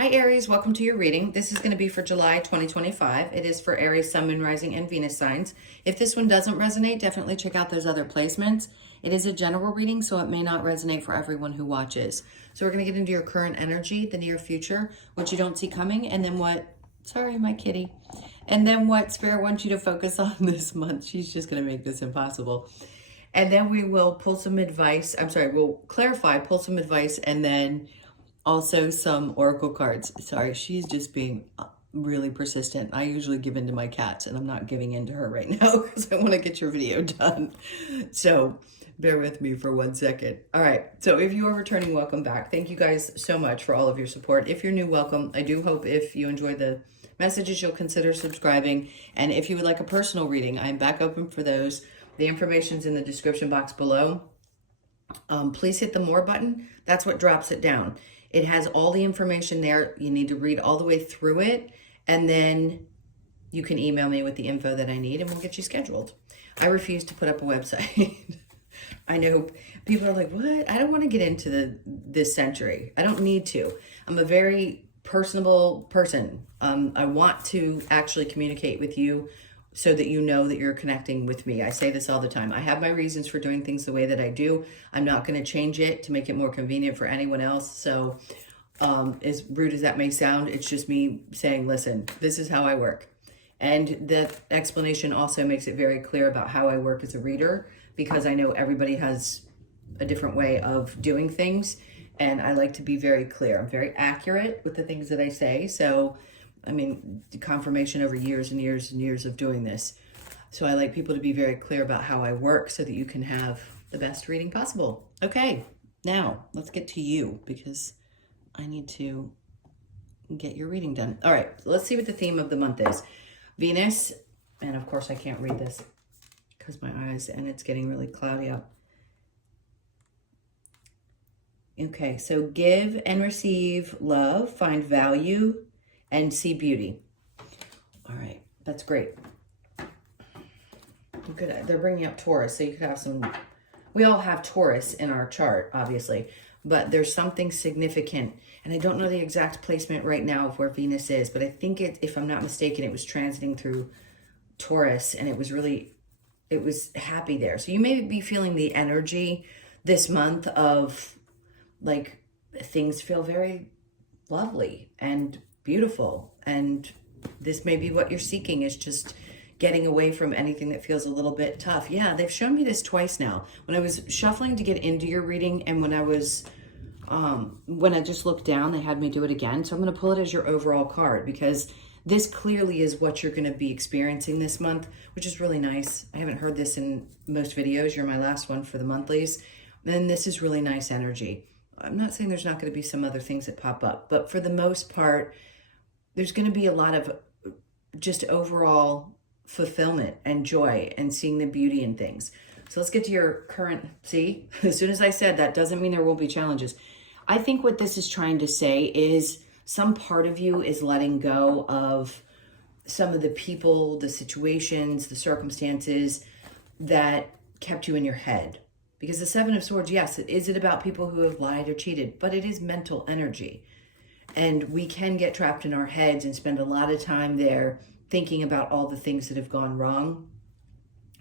Hi Aries, welcome to your reading. This is going to be for July 2025. It is for Aries, Sun, Moon, Rising, and Venus signs. If this one doesn't resonate, definitely check out those other placements. It is a general reading, so it may not resonate for everyone who watches. So we're going to get into your current energy, the near future, what you don't see coming, and then sorry, my kitty. And then what Spirit wants you to focus on this month. She's just going to make this impossible. And then we will pull some advice. We'll clarify, pull some advice, and then also some oracle cards. Sorry, she's just being really persistent. I usually give in to my cats, and I'm not giving in to her right now because I want to get your video done. So bear with me for 1 second. All right, so if you are returning, welcome back. Thank you guys so much for all of your support. If you're new, welcome. I do hope if you enjoy the messages, you'll consider subscribing. And if you would like a personal reading, I'm back open for those. The information's in the description box below. Please hit the more button. That's what drops it down. It has all the information there. You need to read all the way through it, and then you can email me with the info that I need, and we'll get you scheduled. I refuse to put up a website. I know people are like, what? I don't want to get into this century. I don't need to. I'm a very personable person. I want to actually communicate with you so that you know that you're connecting with me. I say this all the time. I have my reasons for doing things the way that I do. I'm not going to change it to make it more convenient for anyone else. So as rude as that may sound, it's just me saying, listen, this is how I work. And that explanation also makes it very clear about how I work as a reader, because I know everybody has a different way of doing things. And I like to be very clear. I'm very accurate with the things that I say. So I mean, confirmation over years and years and years of doing this. So I like people to be very clear about how I work so that you can have the best reading possible. Okay, now let's get to you because I need to get your reading done. All right, so let's see what the theme of the month is. Venus, and of course I can't read this because my eyes, and it's getting really cloudy out. Okay, so give and receive love, find value, and see beauty. All right, that's great. Good. They're bringing up Taurus, so you could have some. We all have Taurus in our chart, obviously, but there's something significant, and I don't know the exact placement right now of where Venus is, but I think if I'm not mistaken, it was transiting through Taurus, and it was happy there. So you may be feeling the energy this month of like things feel very lovely and beautiful, and this may be what you're seeking, is just getting away from anything that feels a little bit tough. Yeah, they've shown me this twice now. When I was shuffling to get into your reading, and when I just looked down, they had me do it again. So I'm going to pull it as your overall card, because this clearly is what you're going to be experiencing this month, which is really nice. I haven't heard this in most videos. You're my last one for the monthlies, and this is really nice energy. I'm not saying there's not going to be some other things that pop up, but for the most part, there's going to be a lot of just overall fulfillment and joy and seeing the beauty in things. So let's get to your current, see, as soon as I said that doesn't mean there won't be challenges. I think what this is trying to say is some part of you is letting go of some of the people, the situations, the circumstances that kept you in your head. Because the Seven of Swords, yes, is it about people who have lied or cheated, but it is mental energy. And we can get trapped in our heads and spend a lot of time there thinking about all the things that have gone wrong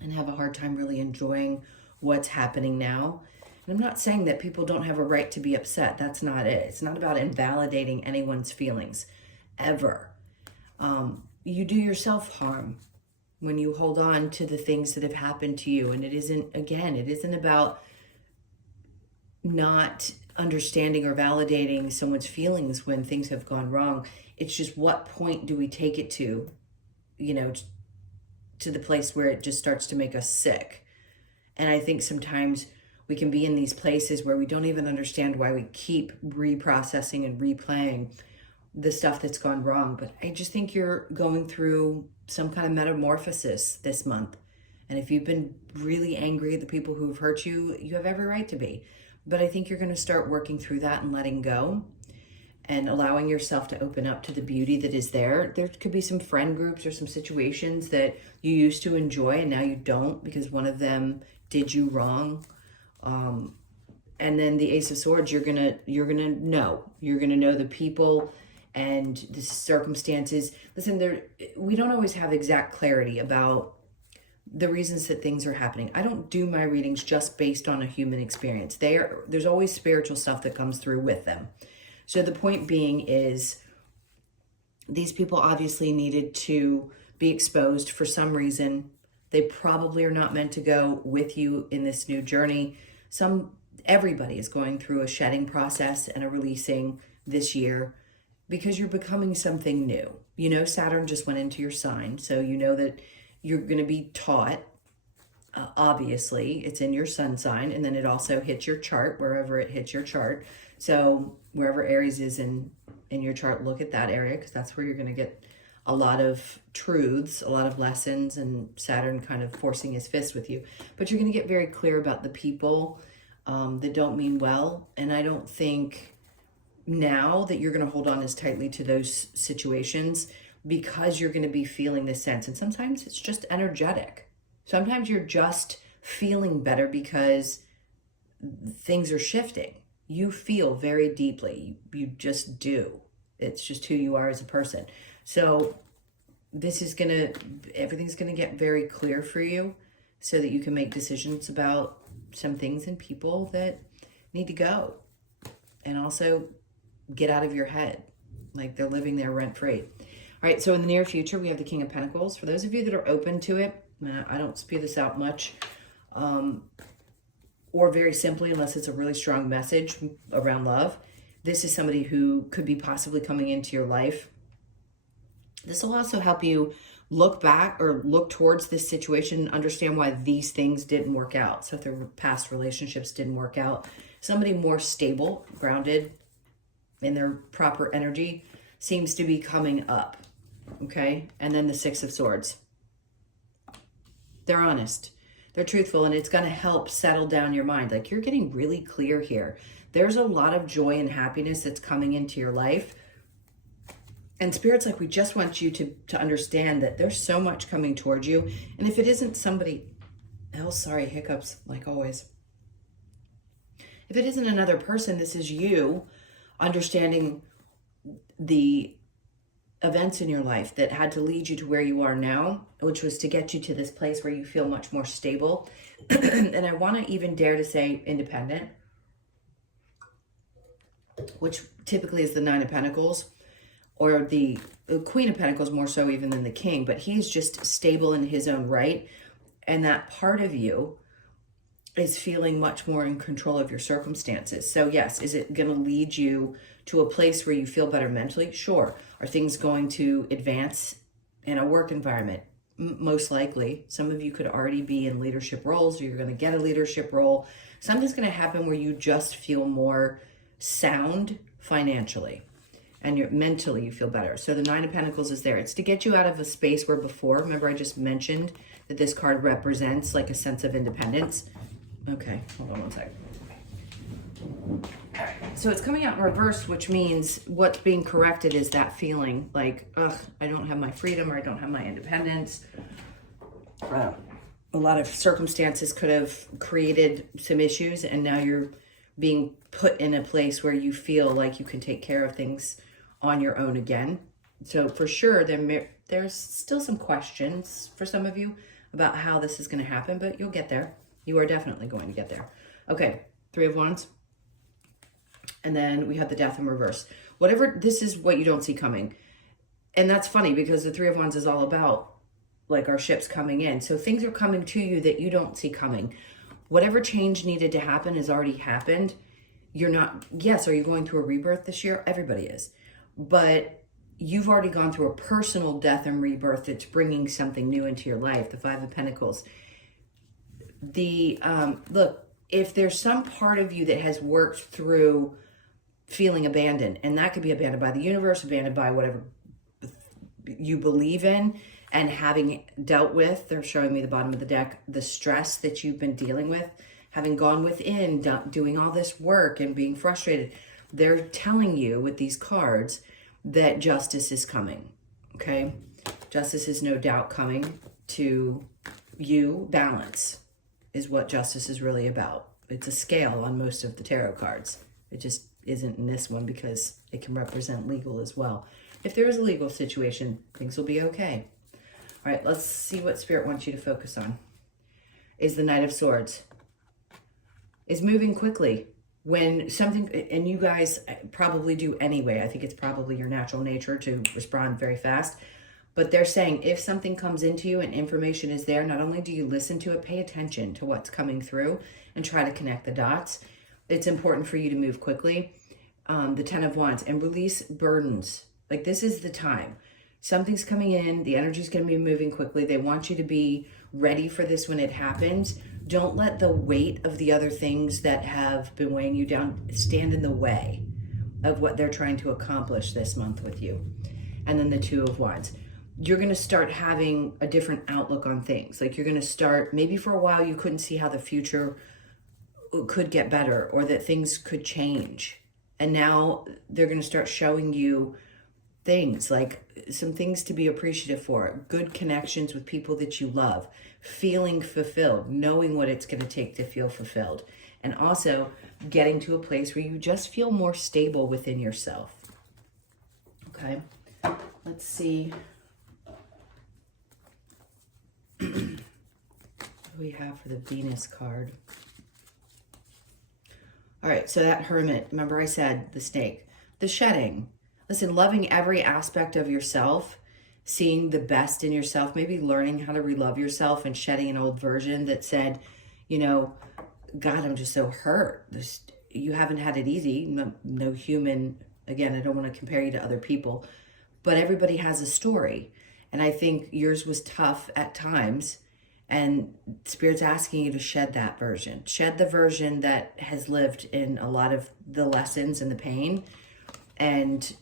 and have a hard time really enjoying what's happening now. And I'm not saying that people don't have a right to be upset. That's not it. It's not about invalidating anyone's feelings, ever. You do yourself harm when you hold on to the things that have happened to you. And it isn't about not understanding or validating someone's feelings when things have gone wrong. It's just, what point do we take it to, to the place where it just starts to make us sick. And I think sometimes we can be in these places where we don't even understand why we keep reprocessing and replaying the stuff that's gone wrong. But I just think you're going through some kind of metamorphosis this month. And if you've been really angry at the people who have hurt you, you have every right to be. But I think you're going to start working through that and letting go and allowing yourself to open up to the beauty that is there. There could be some friend groups or some situations that you used to enjoy and now you don't because one of them did you wrong. And then the Ace of Swords, you're gonna know the people and the circumstances. Listen, we don't always have exact clarity about the reasons that things are happening. I don't do my readings just based on a human experience. There's always spiritual stuff that comes through with them. So the point being is, these people obviously needed to be exposed for some reason. They probably are not meant to go with you in this new journey. Everybody is going through a shedding process and a releasing this year, because you're becoming something new. You know, Saturn just went into your sign, so you know that you're going to be taught. Obviously, it's in your sun sign, and then it also hits your chart wherever it hits your chart. So wherever Aries is in your chart, look at that area, because that's where you're going to get a lot of truths, a lot of lessons, and Saturn kind of forcing his fist with you. But you're going to get very clear about the people that don't mean well. And I don't think now that you're going to hold on as tightly to those situations, because you're going to be feeling this sense. And sometimes it's just energetic. Sometimes you're just feeling better because things are shifting. You feel very deeply. You just do. It's just who you are as a person. So everything's going to get very clear for you, so that you can make decisions about some things and people that need to go. And also get out of your head. Like, they're living there rent-free. All right, so in the near future, we have the King of Pentacles. For those of you that are open to it, I don't spew this out much, or very simply, unless it's a really strong message around love. This is somebody who could be possibly coming into your life. This will also help you look back or look towards this situation and understand why these things didn't work out. So if their past relationships didn't work out, somebody more stable, grounded in their proper energy seems to be coming up. Okay. And then the Six of Swords. They're honest. They're truthful, and it's going to help settle down your mind. Like, you're getting really clear here. There's a lot of joy and happiness that's coming into your life. And Spirit's like, we just want you to understand that there's so much coming towards you. And if it isn't somebody else, sorry, hiccups, like always. If it isn't another person, this is you understanding the events in your life that had to lead you to where you are now, which was to get you to this place where you feel much more stable. And I want to even dare to say independent, which typically is the Nine of Pentacles, or the Queen of Pentacles more so even than the King, but he's just stable in his own right. And that part of you is feeling much more in control of your circumstances. So yes, is it going to lead you to a place where you feel better mentally? Sure. Are things going to advance in a work environment? Most likely. Some of you could already be in leadership roles, or you're going to get a leadership role. Something's going to happen where you just feel more sound financially, and mentally you feel better. So the Nine of Pentacles is there. It's to get you out of a space where before, remember I just mentioned that this card represents like a sense of independence. Okay, hold on one second. All right, so it's coming out in reverse, which means what's being corrected is that feeling like, ugh, I don't have my freedom, or I don't have my independence. A lot of circumstances could have created some issues, and now you're being put in a place where you feel like you can take care of things on your own again. So for sure, there's still some questions for some of you about how this is going to happen, but you'll get there. You are definitely going to get there. Okay, Three of Wands. And then we have the Death in reverse. Whatever, this is what you don't see coming. And that's funny, because the Three of Wands is all about like our ships coming in. So things are coming to you that you don't see coming. Whatever change needed to happen has already happened. You're not, yes, are you going through a rebirth this year? Everybody is. But you've already gone through a personal death and rebirth that's bringing something new into your life. The Five of Pentacles. Look, if there's some part of you that has worked through feeling abandoned, and that could be abandoned by the universe, abandoned by whatever you believe in, and having dealt with, they're showing me the bottom of the deck, the stress that you've been dealing with, having gone within, doing all this work and being frustrated, they're telling you with these cards that justice is coming, okay? Justice is no doubt coming to you. Balance is what justice is really about. It's a scale on most of the tarot cards. It just isn't in this one because it can represent legal as well. If there is a legal situation, things will be okay. All right, let's see what Spirit wants you to focus on. Is the Knight of Swords. Is moving quickly. When something, and you guys probably do anyway, I think it's probably your natural nature to respond very fast. But they're saying if something comes into you and information is there, not only do you listen to it, pay attention to what's coming through and try to connect the dots. It's important for you to move quickly. The Ten of Wands, and release burdens. Like, this is the time. Something's coming in. The energy's going to be moving quickly. They want you to be ready for this when it happens. Don't let the weight of the other things that have been weighing you down stand in the way of what they're trying to accomplish this month with you. And then the Two of Wands. You're going to start having a different outlook on things. Like, you're going to start, maybe for a while you couldn't see how the future could get better or that things could change. And now they're going to start showing you things, like some things to be appreciative for, good connections with people that you love, feeling fulfilled, knowing what it's going to take to feel fulfilled, and also getting to a place where you just feel more stable within yourself. Okay, let's see. What do we have for the Venus card? All right, so that Hermit, remember I said the snake, the shedding. Listen, loving every aspect of yourself, seeing the best in yourself, maybe learning how to relove yourself and shedding an old version that said, you know, God, I'm just so hurt. You haven't had it easy. No human, again, I don't want to compare you to other people, but everybody has a story. And I think yours was tough at times. And Spirit's asking you to shed that version. Shed the version that has lived in a lot of the lessons and the pain, and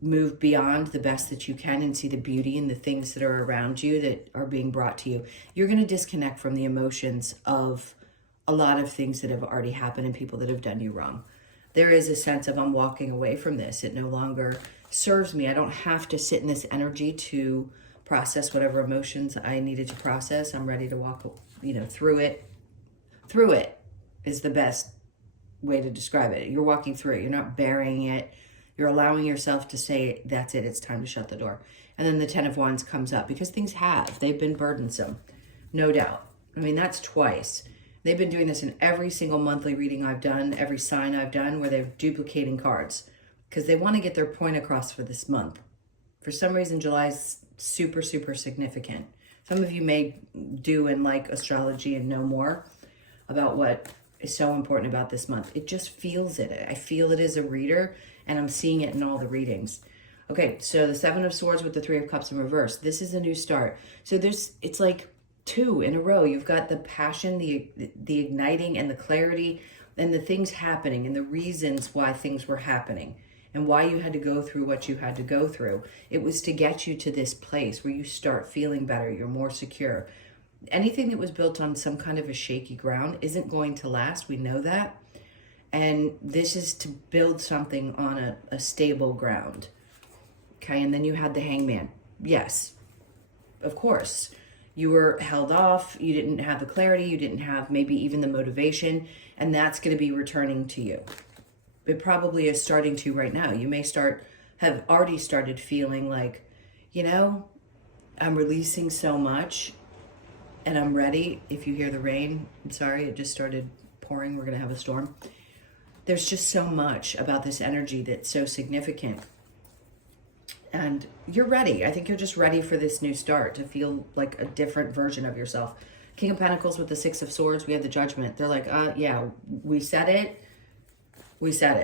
move beyond the best that you can and see the beauty in the things that are around you that are being brought to you. You're going to disconnect from the emotions of a lot of things that have already happened and people that have done you wrong. There is a sense of, I'm walking away from this. It no longer serves me. I don't have to sit in this energy to process whatever emotions I needed to process. I'm ready to walk, through it. Through it is the best way to describe it. You're walking through it. You're not burying it. You're allowing yourself to say, that's it. It's time to shut the door. And then the Ten of Wands comes up because things they've been burdensome. No doubt. I mean, that's twice. They've been doing this in every single monthly reading I've done, every sign I've done, where they're duplicating cards because they want to get their point across for this month. For some reason, July is super, super significant. Some of you may do and like astrology and know more about what is so important about this month. It just feels it. I feel it as a reader, and I'm seeing it in all the readings. Okay, so the Seven of Swords with the Three of Cups in reverse. This is a new start. So it's like two in a row. You've got the passion, the igniting, and the clarity, and the things happening, and the reasons why things were happening, and why you had to go through what you had to go through. It was to get you to this place where you start feeling better. You're more secure. Anything that was built on some kind of a shaky ground isn't going to last. We know that. And this is to build something on a stable ground. Okay, and then you had the Hangman. Yes, of course. You were held off. You didn't have the clarity. You didn't have maybe even the motivation. And that's going to be returning to you. It probably is starting to right now. You may have already started feeling like, I'm releasing so much and I'm ready. If you hear the rain, I'm sorry, it just started pouring. We're going to have a storm. There's just so much about this energy that's so significant. And you're ready. I think you're just ready for this new start, to feel like a different version of yourself. King of Pentacles with the Six of Swords, we have the Judgment. They're like, yeah, we said it. We said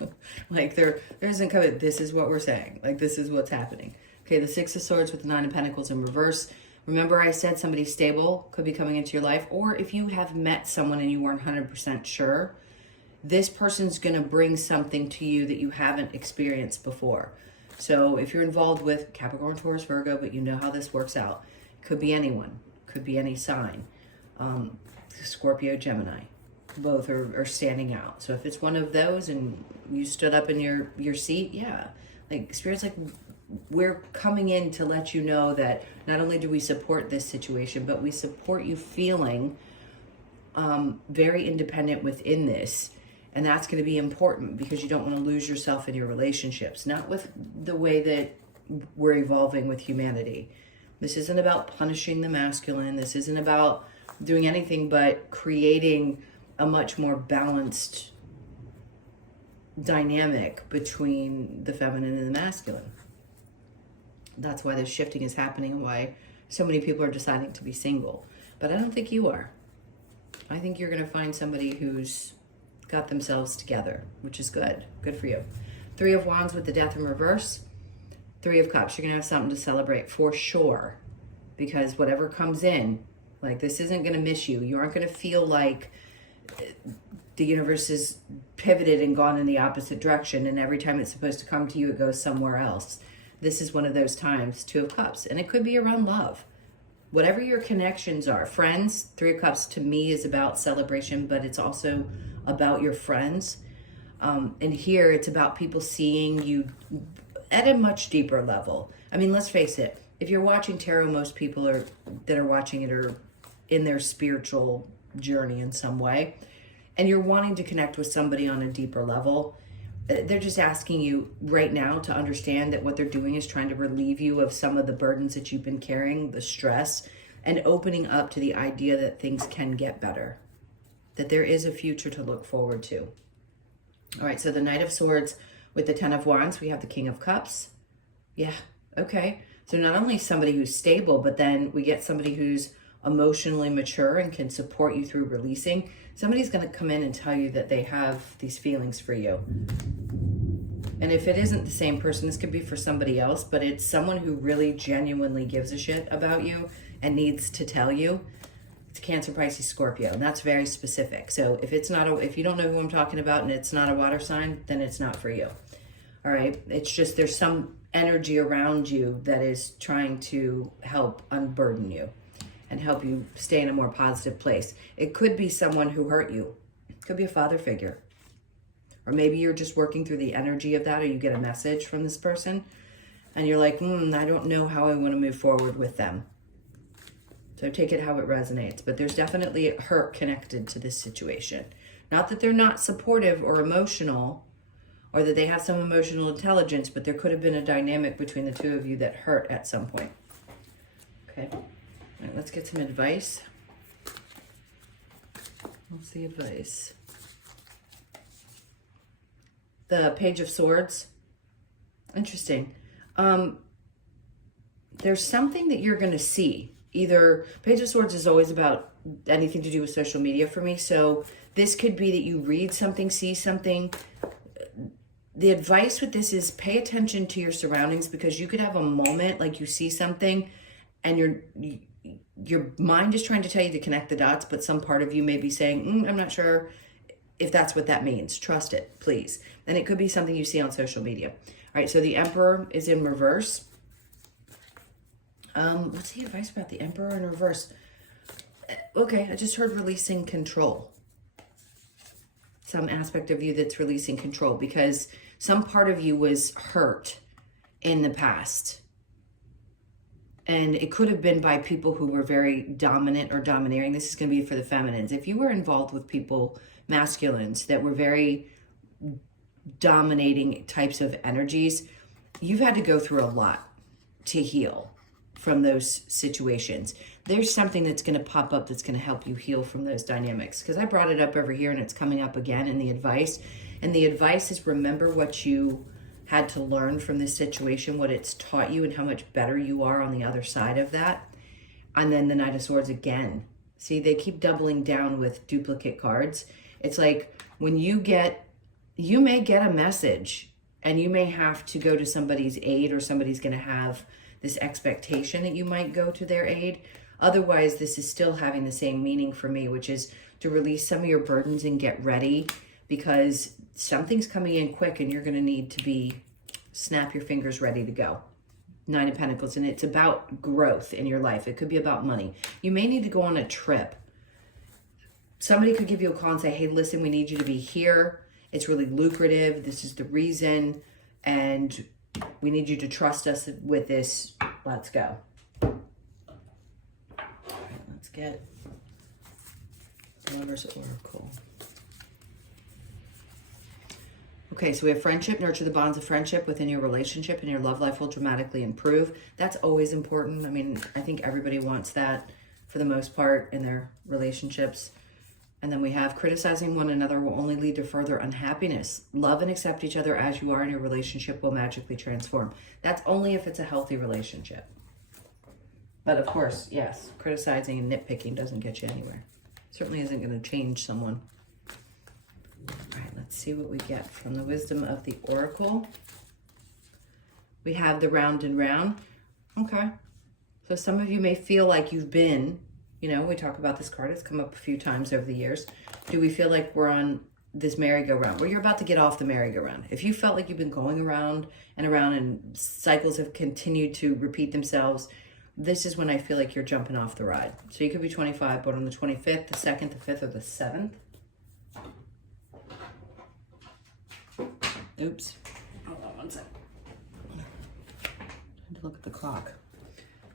it. Like there isn't coming. This is what we're saying. Like, this is what's happening. Okay, the Six of Swords with the Nine of Pentacles in reverse. Remember I said somebody stable could be coming into your life, or if you have met someone and you weren't 100% sure, this person's going to bring something to you that you haven't experienced before. So if you're involved with Capricorn, Taurus, Virgo, but you know how this works out, could be anyone, could be any sign, Scorpio, Gemini, both are standing out. So if it's one of those and you stood up in your seat, yeah, like Spirit's like, we're coming in to let you know that not only do we support this situation, but we support you feeling very independent within this. And that's going to be important because you don't want to lose yourself in your relationships, not with the way that we're evolving with humanity. This isn't about punishing the masculine. This isn't about doing anything but creating a much more balanced dynamic between the feminine and the masculine. That's why this shifting is happening and why so many people are deciding to be single. But I don't think you are. I think you're going to find somebody who's got themselves together, which is good. Good for you. 3 of Wands with the Death in reverse. 3 of Cups. You're going to have something to celebrate for sure. Because whatever comes in, like, this isn't going to miss you. You aren't going to feel like the universe is pivoted and gone in the opposite direction, and every time it's supposed to come to you, it goes somewhere else. This is one of those times. 2 of Cups. And it could be around love. Whatever your connections are. Friends, 3 of Cups to me is about celebration, but it's also about your friends. And here it's about people seeing you at a much deeper level. I mean, let's face it. If you're watching tarot, most people that are watching it are in their spiritual journey in some way. And you're wanting to connect with somebody on a deeper level. They're just asking you right now to understand that what they're doing is trying to relieve you of some of the burdens that you've been carrying, the stress, and opening up to the idea that things can get better, that there is a future to look forward to. All right, so the Knight of Swords with the 10 of Wands, we have the King of Cups. Yeah, okay. So not only somebody who's stable, but then we get somebody who's emotionally mature and can support you through releasing. Somebody's going to come in and tell you that they have these feelings for you. And if it isn't the same person, this could be for somebody else, but it's someone who really genuinely gives a shit about you and needs to tell you. It's Cancer, Pisces, Scorpio, and that's very specific. So if it's not if you don't know who I'm talking about and it's not a water sign, then it's not for you. All right. It's just there's some energy around you that is trying to help unburden you and help you stay in a more positive place. It could be someone who hurt you. It could be a father figure. Or maybe you're just working through the energy of that, or you get a message from this person and you're like, I don't know how I want to move forward with them. So take it how it resonates. But there's definitely hurt connected to this situation. Not that they're not supportive or emotional, or that they have some emotional intelligence, but there could have been a dynamic between the two of you that hurt at some point. Okay. All right, let's get some advice. What's the advice? The Page of Swords. Interesting. There's something that you're going to see. Either Page of Swords is always about anything to do with social media for me. So this could be that you read something, see something. The advice with this is pay attention to your surroundings, because you could have a moment like you see something and your mind is trying to tell you to connect the dots, but some part of you may be saying, I'm not sure if that's what that means. Trust it, please. And it could be something you see on social media. All right, so the Emperor is in reverse. What's the advice about the Emperor in reverse? Okay, I just heard releasing control. Some aspect of you that's releasing control, because some part of you was hurt in the past. And it could have been by people who were very dominant or domineering. This is going to be for the feminines. If you were involved with people, masculines, that were very dominating types of energies, you've had to go through a lot to heal from those situations. There's something that's going to pop up that's going to help you heal from those dynamics. Because I brought it up over here and it's coming up again in the advice. And the advice is, remember what you had to learn from this situation, what it's taught you, and how much better you are on the other side of that. And then the Knight of Swords again. See, they keep doubling down with duplicate cards. It's like when you may get a message and you may have to go to somebody's aid, or somebody's going to have this expectation that you might go to their aid. Otherwise, this is still having the same meaning for me, which is to release some of your burdens and get ready, because something's coming in quick and you're going to need to be snap your fingers ready to go. 9 of Pentacles, and it's about growth in your life. It could be about money. You may need to go on a trip. Somebody could give you a call and say, hey, listen, we need you to be here. It's really lucrative. This is the reason. And we need you to trust us with this. Let's go. All right, let's get Lover's Oracle. Okay, so we have friendship. Nurture the bonds of friendship within your relationship, and your love life will dramatically improve. That's always important. I mean, I think everybody wants that for the most part in their relationships. And then we have criticizing one another will only lead to further unhappiness. Love and accept each other as you are, and your relationship will magically transform. That's only if it's a healthy relationship. But of course, yes, criticizing and nitpicking doesn't get you anywhere. Certainly isn't going to change someone. All right, let's see what we get from the wisdom of the oracle. We have the round and round. Okay. So some of you may feel like you've been, you know, we talk about this card. It's come up a few times over the years. Do we feel like we're on this merry-go-round? Well, you're about to get off the merry-go-round. If you felt like you've been going around and cycles have continued to repeat themselves, this is when I feel like you're jumping off the ride. So you could be 25, but on the 25th, the 2nd, the 5th, or the 7th. Oops. Hold on one second. I had to look at the clock.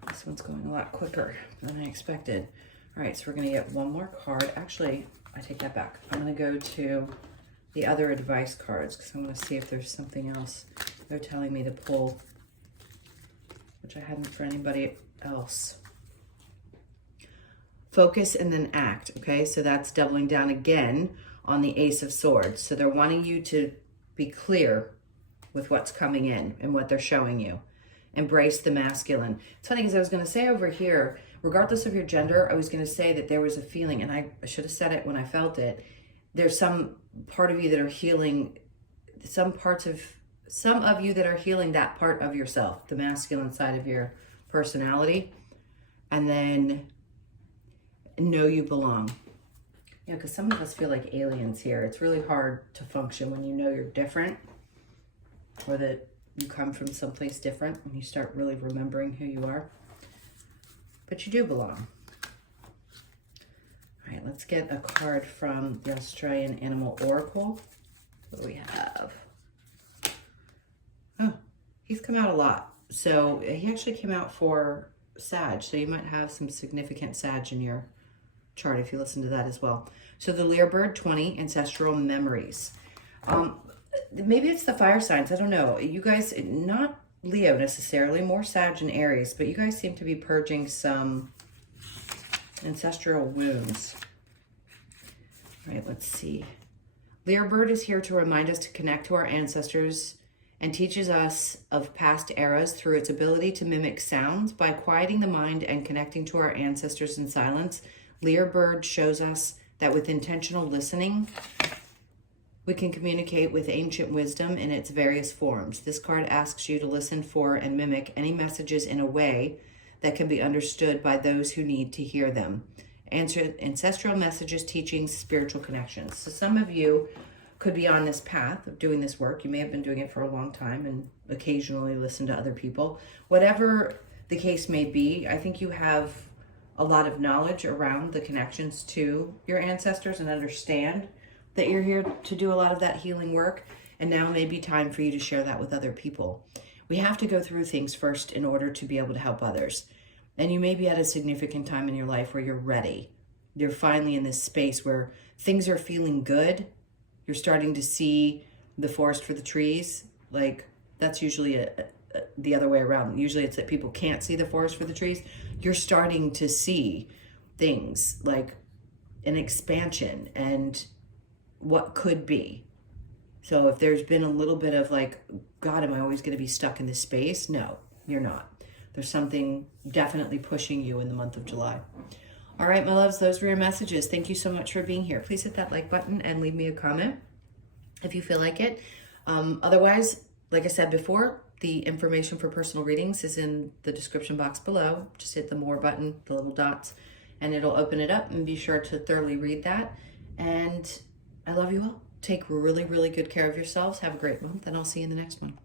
This one's going a lot quicker than I expected. All right, so we're going to get one more card. Actually, I take that back. I'm going to go to the other advice cards because I want to see if there's something else they're telling me to pull, which I hadn't for anybody else. Focus and then act, okay? So that's doubling down again on the Ace of Swords. So they're wanting you to be clear with what's coming in and what they're showing you. Embrace the masculine. It's funny because I was going to say over here, regardless of your gender, I was going to say that there was a feeling, and I should have said it when I felt it. There's some part of you that are healing, some of you that are healing that part of yourself, the masculine side of your personality, and then know you belong. You know, because some of us feel like aliens here. It's really hard to function when you know you're different, or that you come from someplace different, and you start really remembering who you are. But you do belong. All right, let's get a card from the Australian Animal Oracle. What do we have? Oh, he's come out a lot. So he actually came out for Sag, so you might have some significant Sag in your chart if you listen to that as well. So the Lyrebird 20, Ancestral Memories. Maybe it's the fire signs. I don't know. You guys, not Leo necessarily, more Sag and Aries, but you guys seem to be purging some ancestral wounds. All right, let's see. Lyrebird is here to remind us to connect to our ancestors and teaches us of past eras through its ability to mimic sounds. By quieting the mind and connecting to our ancestors in silence, Lyrebird shows us that with intentional listening, we can communicate with ancient wisdom in its various forms. This card asks you to listen for and mimic any messages in a way that can be understood by those who need to hear them. Answer ancestral messages, teachings, spiritual connections. So some of you could be on this path of doing this work. You may have been doing it for a long time and occasionally listen to other people. Whatever the case may be, I think you have a lot of knowledge around the connections to your ancestors and understand that you're here to do a lot of that healing work. And now may be time for you to share that with other people. We have to go through things first in order to be able to help others. And you may be at a significant time in your life where you're ready. You're finally in this space where things are feeling good. You're starting to see the forest for the trees. Like, that's usually the other way around. Usually it's that people can't see the forest for the trees. You're starting to see things like an expansion and what could be. So if there's been a little bit of like, God, am I always going to be stuck in this space? No, you're not. There's something definitely pushing you in the month of July. All right, my loves, those were your messages. Thank you so much for being here. Please hit that like button and leave me a comment if you feel like it. Otherwise, like I said before, the information for personal readings is in the description box below. Just hit the more button, the little dots, and it'll open it up, and be sure to thoroughly read that. And I love you all. Take really, really good care of yourselves. Have a great month, and I'll see you in the next one.